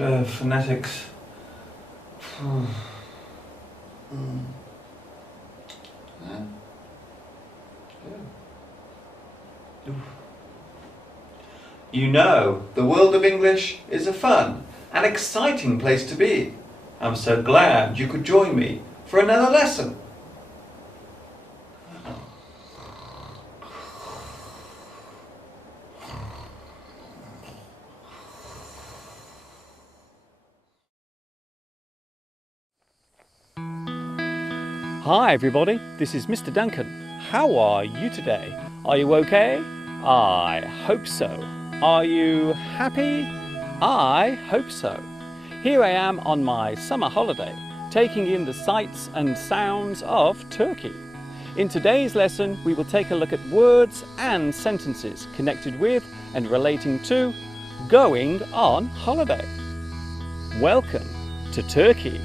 phonetics. You know, the world of English is a fun and exciting place to be. I'm so glad you could join me for another lesson. Hi everybody, this is Mr. Duncan. How are you today? Are you okay? I hope so. Are you happy? I hope so. Here I am on my summer holiday, taking in the sights and sounds of Turkey. In today's lesson, we will take a look at words and sentences connected with and relating to going on holiday. Welcome to Turkey.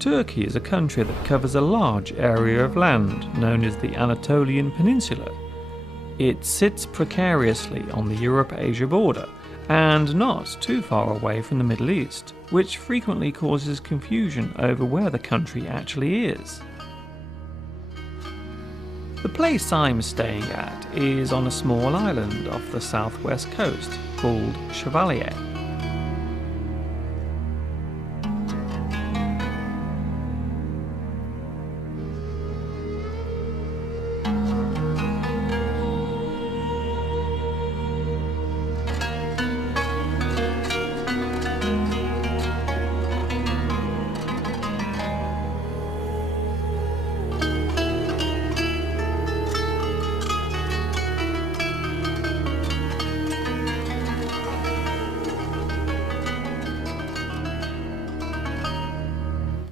Turkey is a country that covers a large area of land known as the Anatolian Peninsula. It sits precariously on the Europe-Asia border and not too far away from the Middle East, which frequently causes confusion over where the country actually is. The place I'm staying at is on a small island off the southwest coast called Chevalier.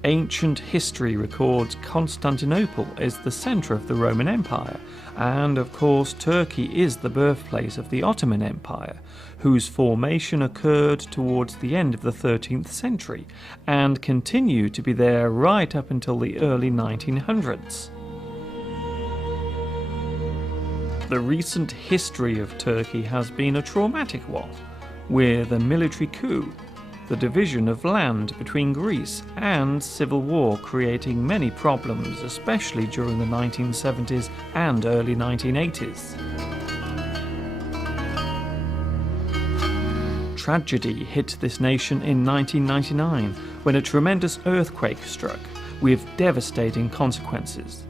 Ancient history records Constantinople as the centre of the Roman Empire, and of course Turkey is the birthplace of the Ottoman Empire, whose formation occurred towards the end of the 13th century and continued to be there right up until the early 1900s. The recent history of Turkey has been a traumatic one, with a military coup, the division of land between Greece, and civil war creating many problems, especially during the 1970s and early 1980s. Tragedy hit this nation in 1999 when a tremendous earthquake struck, with devastating consequences.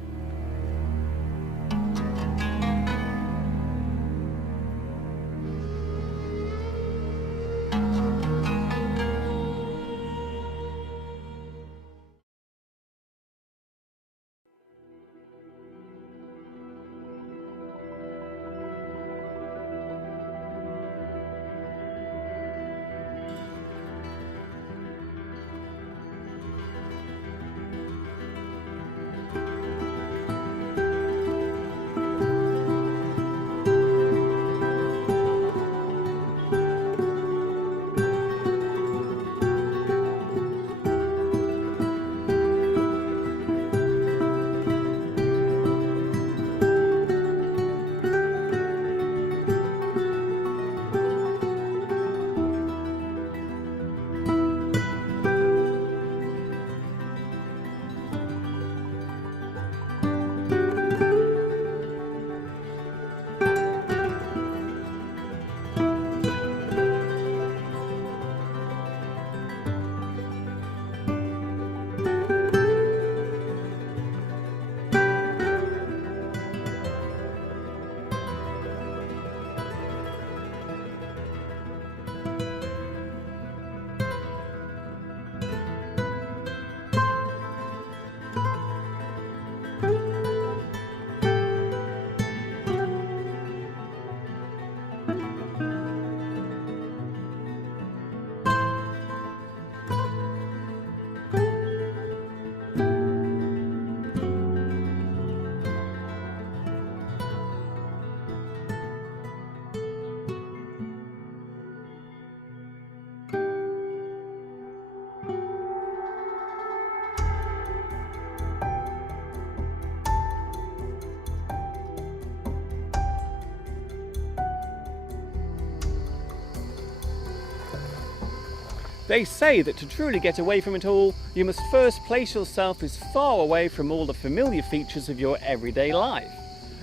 They say that to truly get away from it all, you must first place yourself as far away from all the familiar features of your everyday life.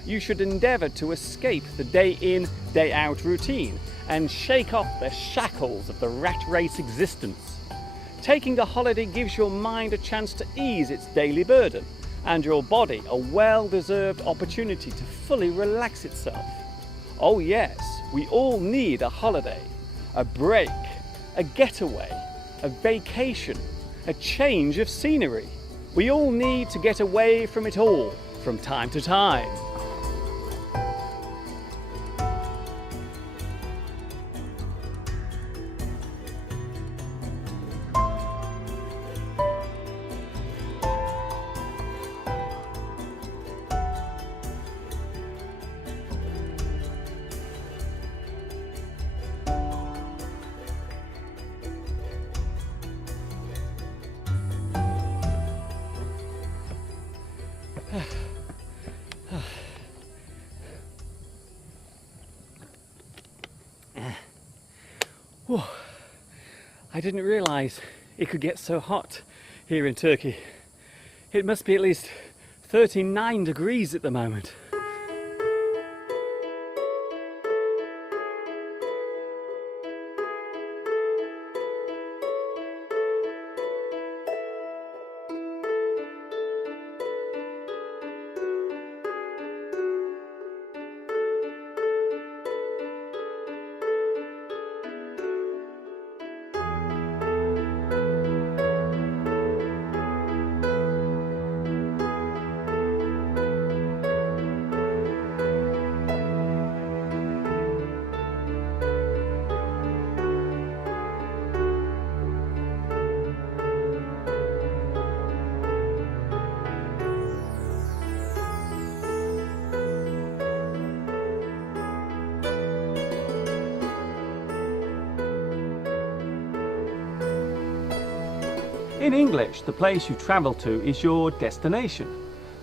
You should endeavour to escape the day in, day out routine and shake off the shackles of the rat race existence. Taking a holiday gives your mind a chance to ease its daily burden and your body a well-deserved opportunity to fully relax itself. Oh yes, we all need a holiday, a break, a getaway, a vacation, a change of scenery. We all need to get away from it all from time to time. Whew. I didn't realise it could get so hot here in Turkey. It must be at least 39 degrees at the moment. In English, the place you travel to is your destination.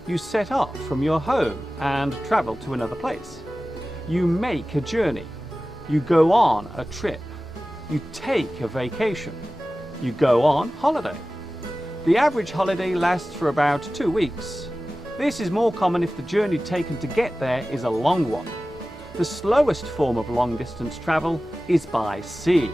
You set off from your home and travel to another place. You make a journey. You go on a trip. You take a vacation. You go on holiday. The average holiday lasts for about 2 weeks. This is more common if the journey taken to get there is a long one. The slowest form of long-distance travel is by sea.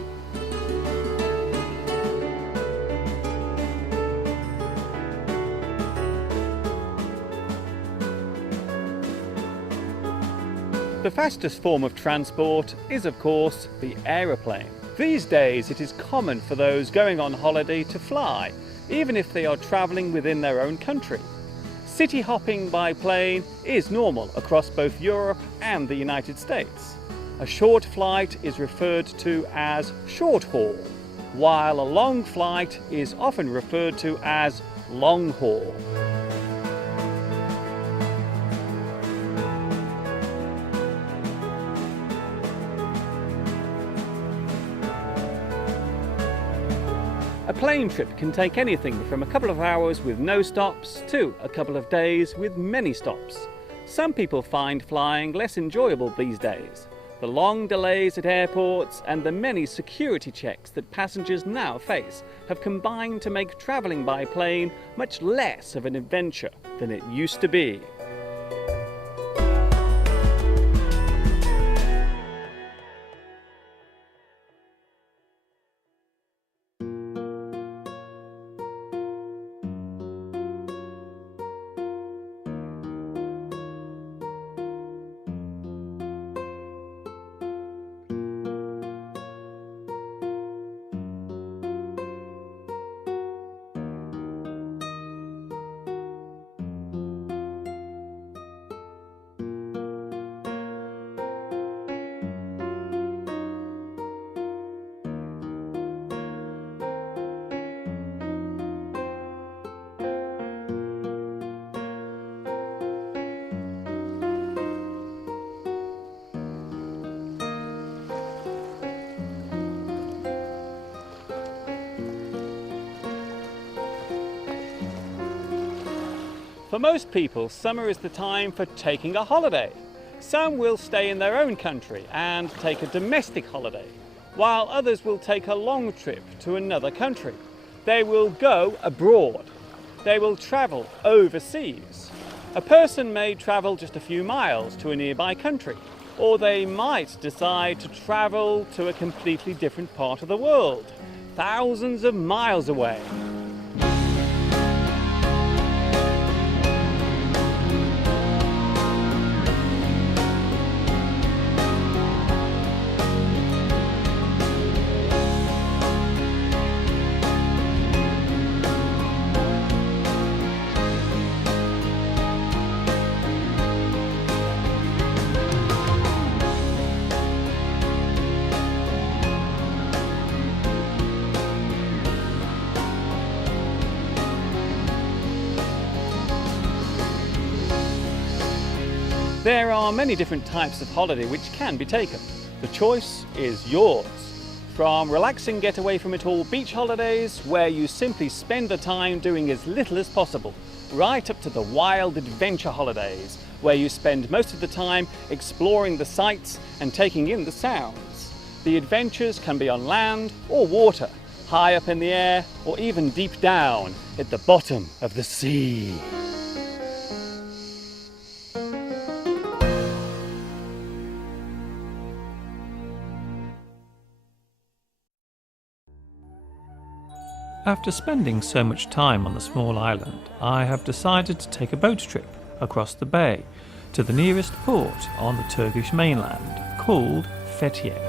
The fastest form of transport is, of course, the aeroplane. These days it is common for those going on holiday to fly, even if they are travelling within their own country. City hopping by plane is normal across both Europe and the United States. A short flight is referred to as short haul, while a long flight is often referred to as long haul. A plane trip can take anything from a couple of hours with no stops to a couple of days with many stops. Some people find flying less enjoyable these days. The long delays at airports and the many security checks that passengers now face have combined to make travelling by plane much less of an adventure than it used to be. For most people, summer is the time for taking a holiday. Some will stay in their own country and take a domestic holiday, while others will take a long trip to another country. They will go abroad. They will travel overseas. A person may travel just a few miles to a nearby country, or they might decide to travel to a completely different part of the world, thousands of miles away. There are many different types of holiday which can be taken. The choice is yours. From relaxing getaway from it all beach holidays, where you simply spend the time doing as little as possible, right up to the wild adventure holidays, where you spend most of the time exploring the sights and taking in the sounds. The adventures can be on land or water, high up in the air, or even deep down at the bottom of the sea. After spending so much time on the small island, I have decided to take a boat trip across the bay to the nearest port on the Turkish mainland, called Fethiye.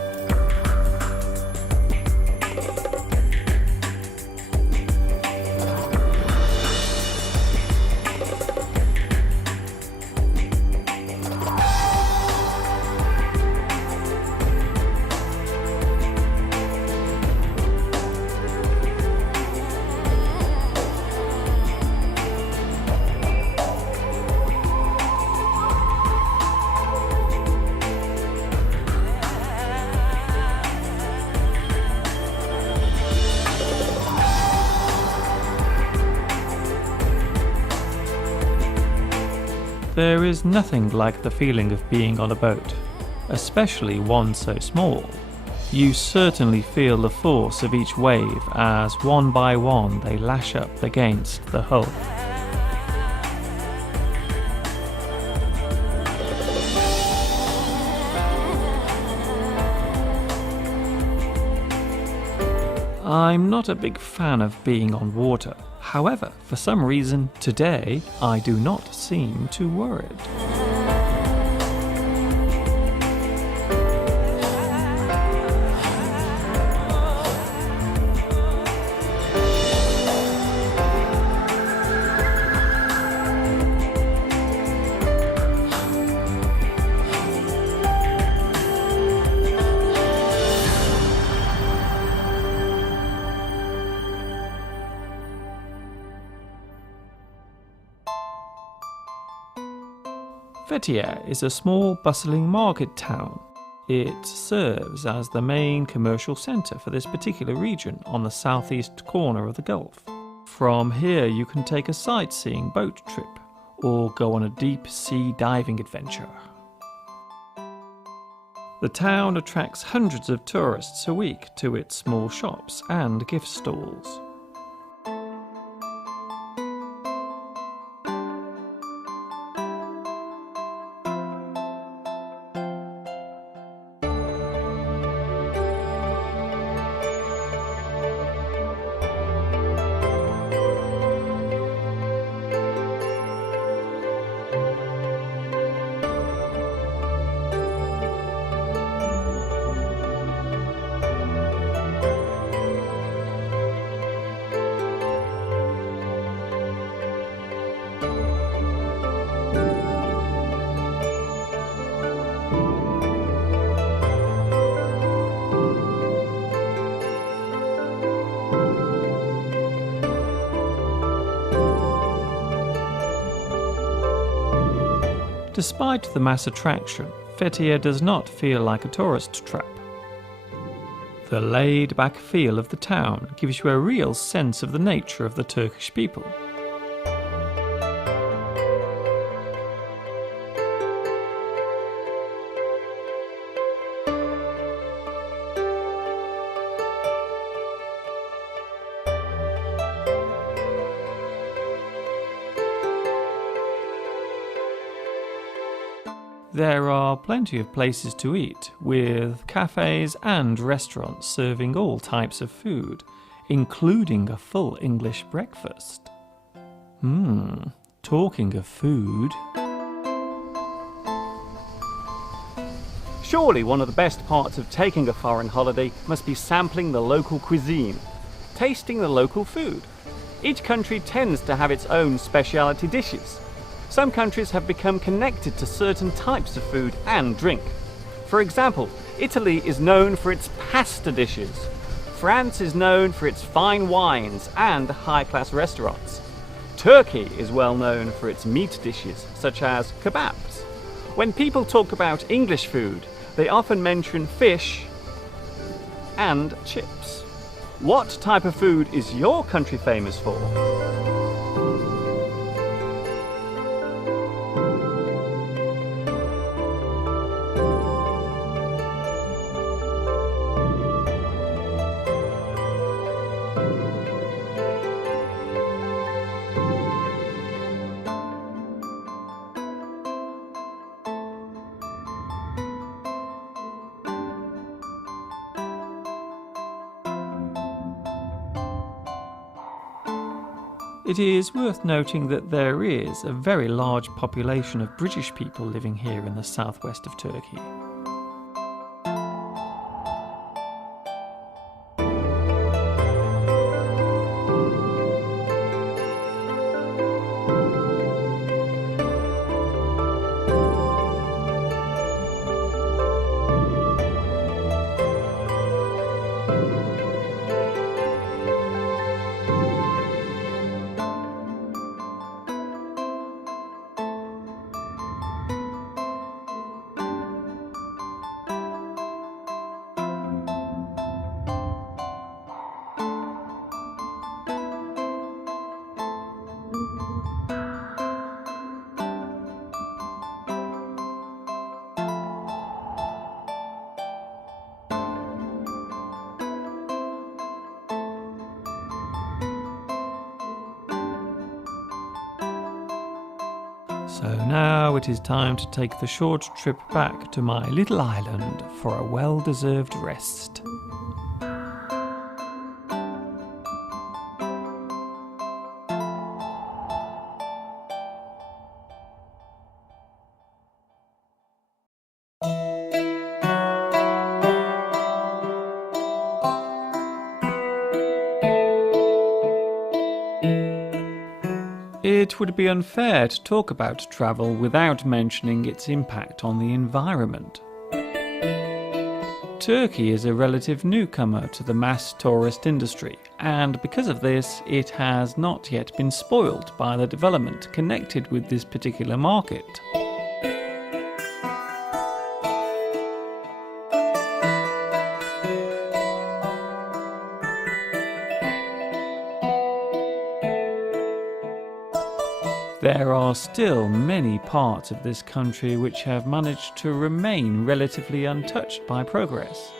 There is nothing like the feeling of being on a boat, especially one so small. You certainly feel the force of each wave as one by one they lash up against the hull. I'm not a big fan of being on water. However, for some reason, today I do not seem too worried. Fethiye is a small bustling market town. It serves as the main commercial centre for this particular region on the southeast corner of the Gulf. From here you can take a sightseeing boat trip or go on a deep sea diving adventure. The town attracts hundreds of tourists a week to its small shops and gift stalls. Despite the mass attraction, Fethiye does not feel like a tourist trap. The laid-back feel of the town gives you a real sense of the nature of the Turkish people. There are plenty of places to eat, with cafes and restaurants serving all types of food, including a full English breakfast. Talking of food... Surely one of the best parts of taking a foreign holiday must be sampling the local cuisine, tasting the local food. Each country tends to have its own speciality dishes. Some countries have become connected to certain types of food and drink. For example, Italy is known for its pasta dishes. France is known for its fine wines and high-class restaurants. Turkey is well known for its meat dishes, such as kebabs. When people talk about English food, they often mention fish and chips. What type of food is your country famous for? It is worth noting that there is a very large population of British people living here in the southwest of Turkey. So now it is time to take the short trip back to my little island for a well-deserved rest. It would be unfair to talk about travel without mentioning its impact on the environment. Turkey is a relative newcomer to the mass tourist industry, and because of this, it has not yet been spoiled by the development connected with this particular market. There are still many parts of this country which have managed to remain relatively untouched by progress.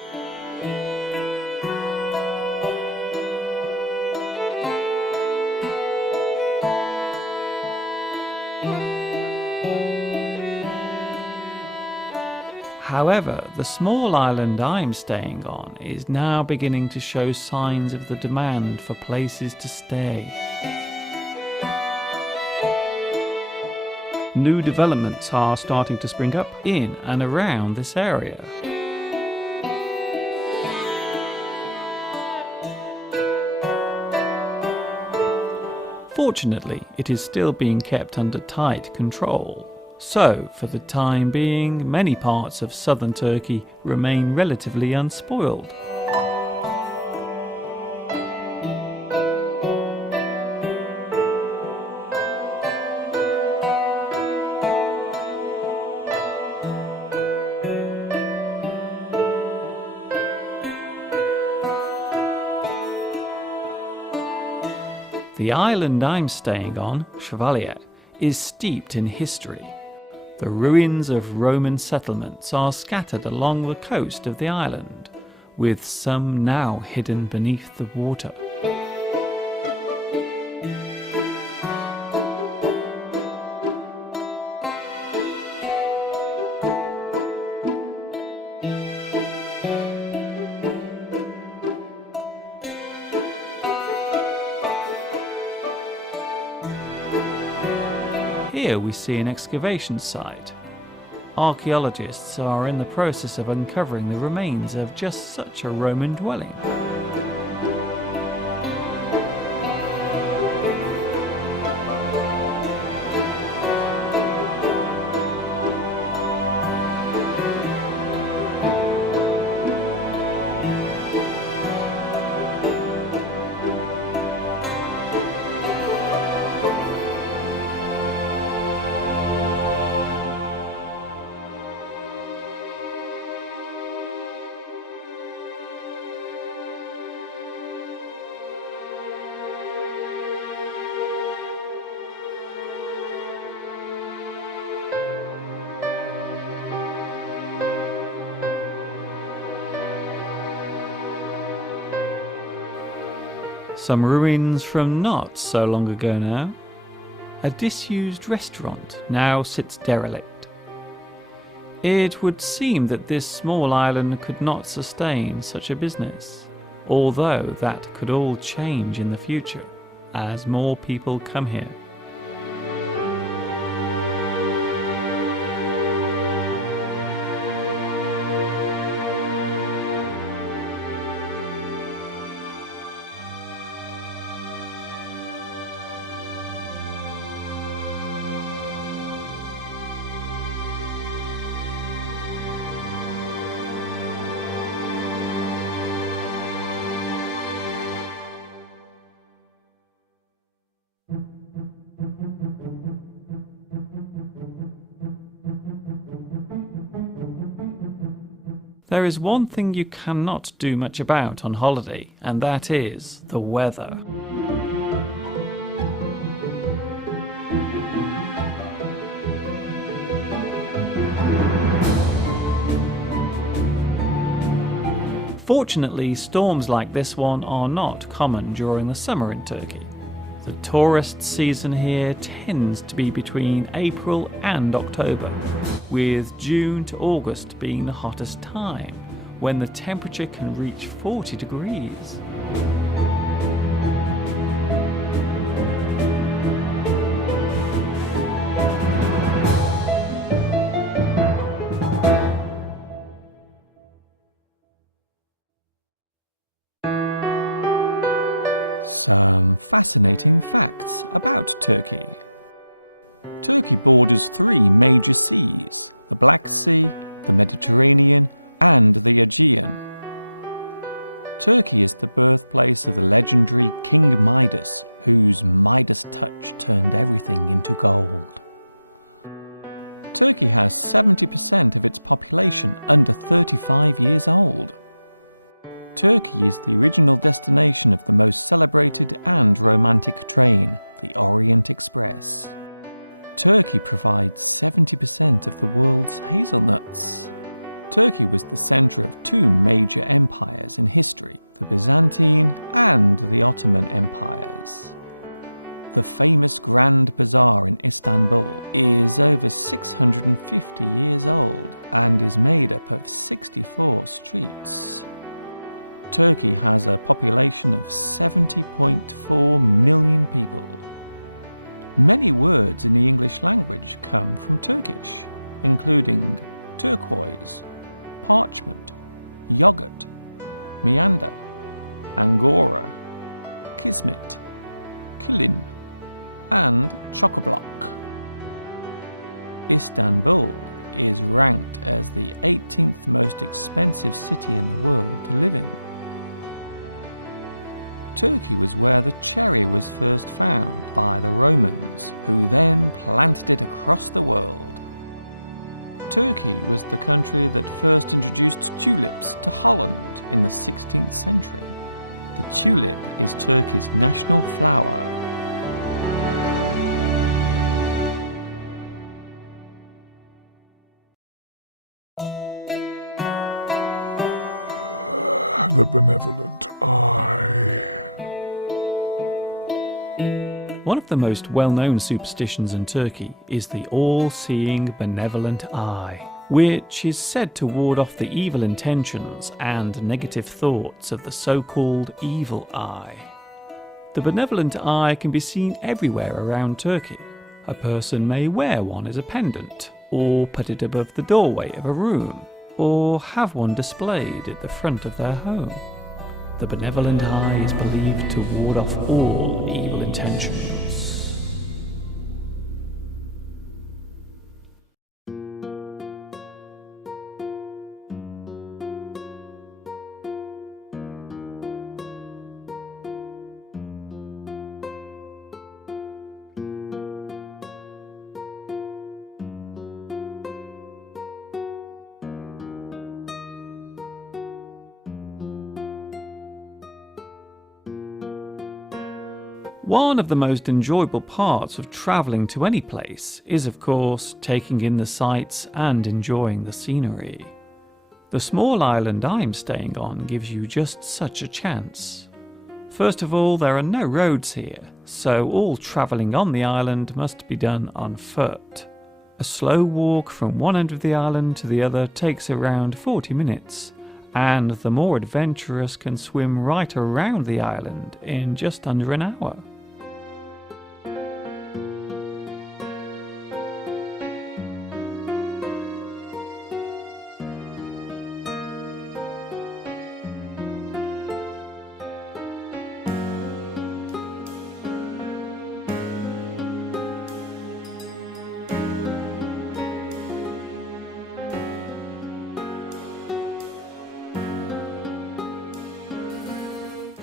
However, the small island I'm staying on is now beginning to show signs of the demand for places to stay. New developments are starting to spring up in and around this area. Fortunately, it is still being kept under tight control. So, for the time being, many parts of southern Turkey remain relatively unspoiled. The island I'm staying on, Chevalier, is steeped in history. The ruins of Roman settlements are scattered along the coast of the island, with some now hidden beneath the water. Here we see an excavation site. Archaeologists are in the process of uncovering the remains of just such a Roman dwelling. Some ruins from not so long ago now. A disused restaurant now sits derelict. It would seem that this small island could not sustain such a business, although that could all change in the future as more people come here. There is one thing you cannot do much about on holiday, and that is the weather. Fortunately, storms like this one are not common during the summer in Turkey. The tourist season here tends to be between April and October, with June to August being the hottest time, when the temperature can reach 40 degrees. Some fascinating facts about Turkey. Turkey borders 3 major seas: the Black Sea, the Mediterranean, and the Aegean. Turkey is the birthplace of the legendary King Midas, whose Midas touch turned everything into gold. Turkey has 70% of its population under 35 years old. Turkey is the original destination of the most celebrated and romantic train, the Orient Express. Turkey provides 70% of the world's hazelnuts. Turkey was the centre of 2 major empires in history, the Byzantine and the Ottoman empires. The famous Grand Bazaar in Istanbul is over 650 years old and is made up of 64 streets. Turkey has a population of 70.4 million people. Many words in the English language come from Turkish, including turquoise, parchment, yogurt, meander, angora, kismet, kilim, and chock-a-block. Istanbul is ranked as the 18th most expensive city in the world to live in. Turkey was where the cherry was first found by the Romans, who then planted it across the world. Turkey was the country that first introduced tulips to Holland in the 16th century. The tulip is Turkey's national flower. The benevolent eye. One of the most well-known superstitions in Turkey is the all-seeing benevolent eye, which is said to ward off the evil intentions and negative thoughts of the so-called evil eye. The benevolent eye can be seen everywhere around Turkey. A person may wear one as a pendant, or put it above the doorway of a room, or have one displayed at the front of their home. The benevolent eye is believed to ward off all evil intentions. One of the most enjoyable parts of travelling to any place is, of course, taking in the sights and enjoying the scenery. The small island I'm staying on gives you just such a chance. First of all, there are no roads here, so all travelling on the island must be done on foot. A slow walk from one end of the island to the other takes around 40 minutes, and the more adventurous can swim right around the island in just under an hour.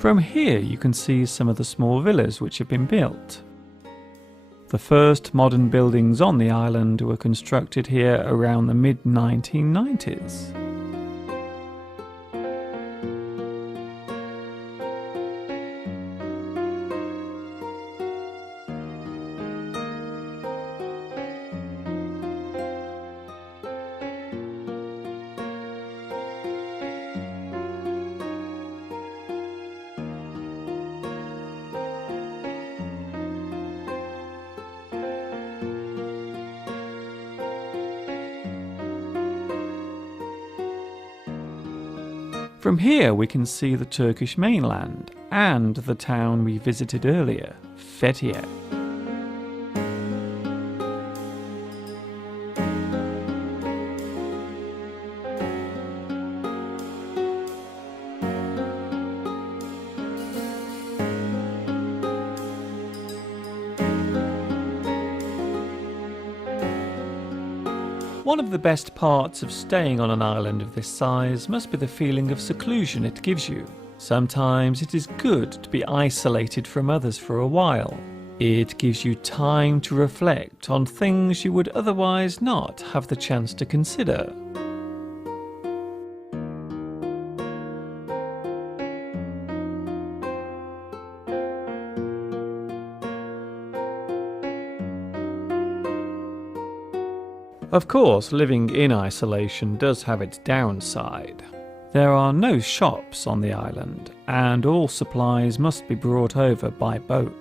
From here you can see some of the small villas which have been built. The first modern buildings on the island were constructed here around the mid-1990s. From here we can see the Turkish mainland and the town we visited earlier, Fethiye. One of the best parts of staying on an island of this size must be the feeling of seclusion it gives you. Sometimes it is good to be isolated from others for a while. It gives you time to reflect on things you would otherwise not have the chance to consider. Of course, living in isolation does have its downside. There are no shops on the island, and all supplies must be brought over by boat.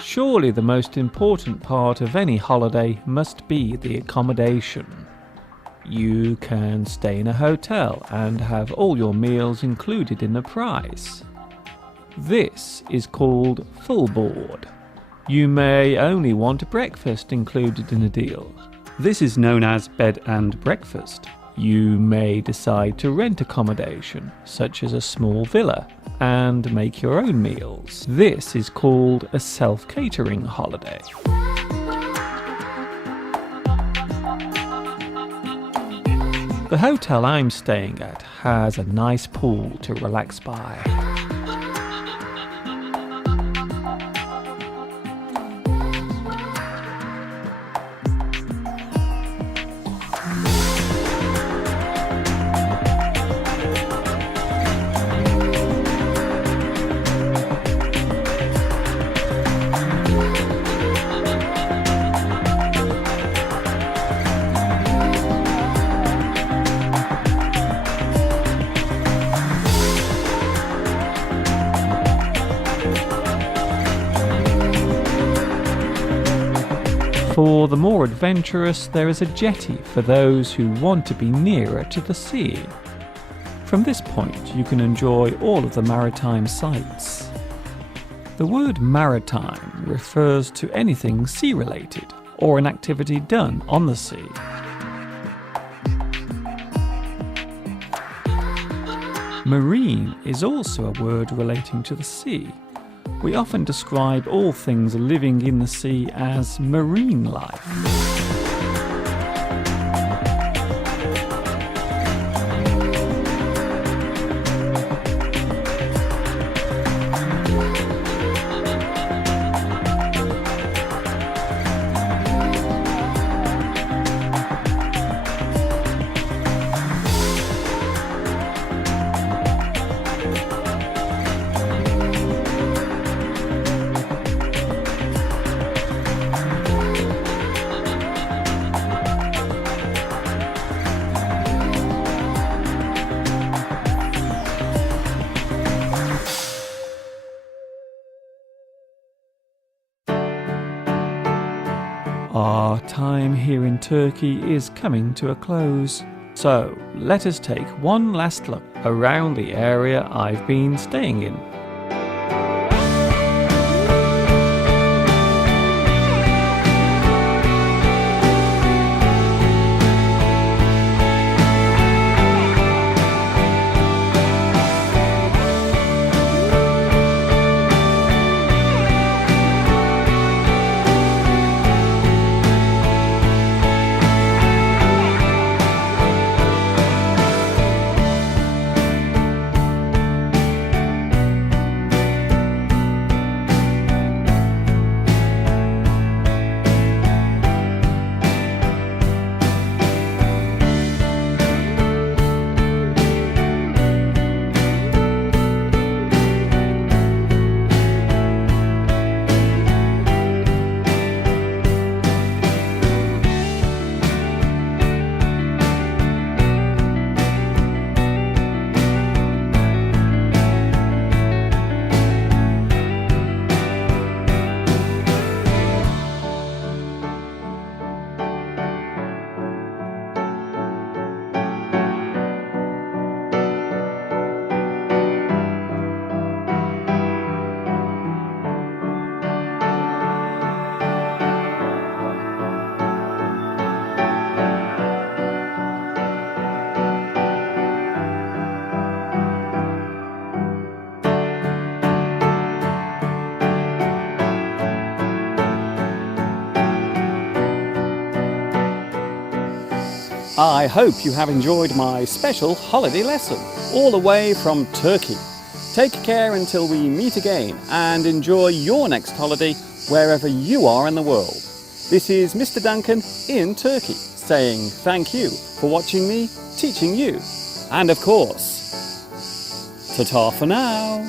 Surely the most important part of any holiday must be the accommodation. You can stay in a hotel and have all your meals included in the price. This is called full board. You may only want breakfast included in a deal. This is known as bed and breakfast. You may decide to rent accommodation, such as a small villa, and make your own meals. This is called a self-catering holiday. The hotel I'm staying at has a nice pool to relax by. For the more adventurous, there is a jetty for those who want to be nearer to the sea. From this point, you can enjoy all of the maritime sights. The word maritime refers to anything sea-related or an activity done on the sea. Marine is also a word relating to the sea. We often describe all things living in the sea as marine life. Our time here in Turkey is coming to a close, so let us take one last look around the area I've been staying in. I hope you have enjoyed my special holiday lesson, all the way from Turkey. Take care until we meet again and enjoy your next holiday wherever you are in the world. This is Mr. Duncan in Turkey saying thank you for watching me teaching you. And of course, ta-ta for now.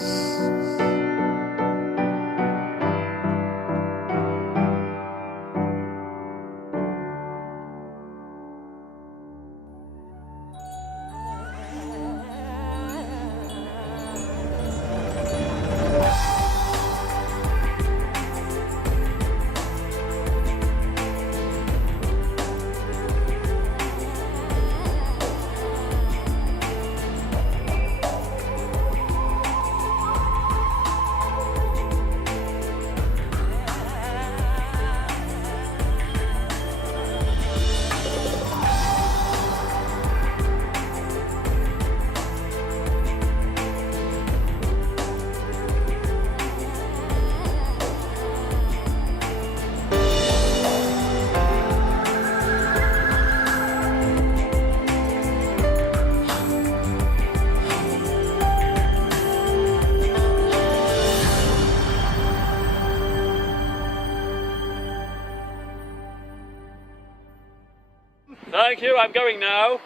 Thank you, I'm going now.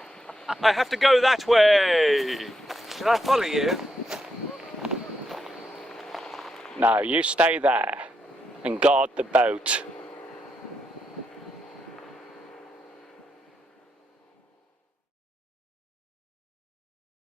I have to go that way. Should I follow you? No, you stay there and guard the boat.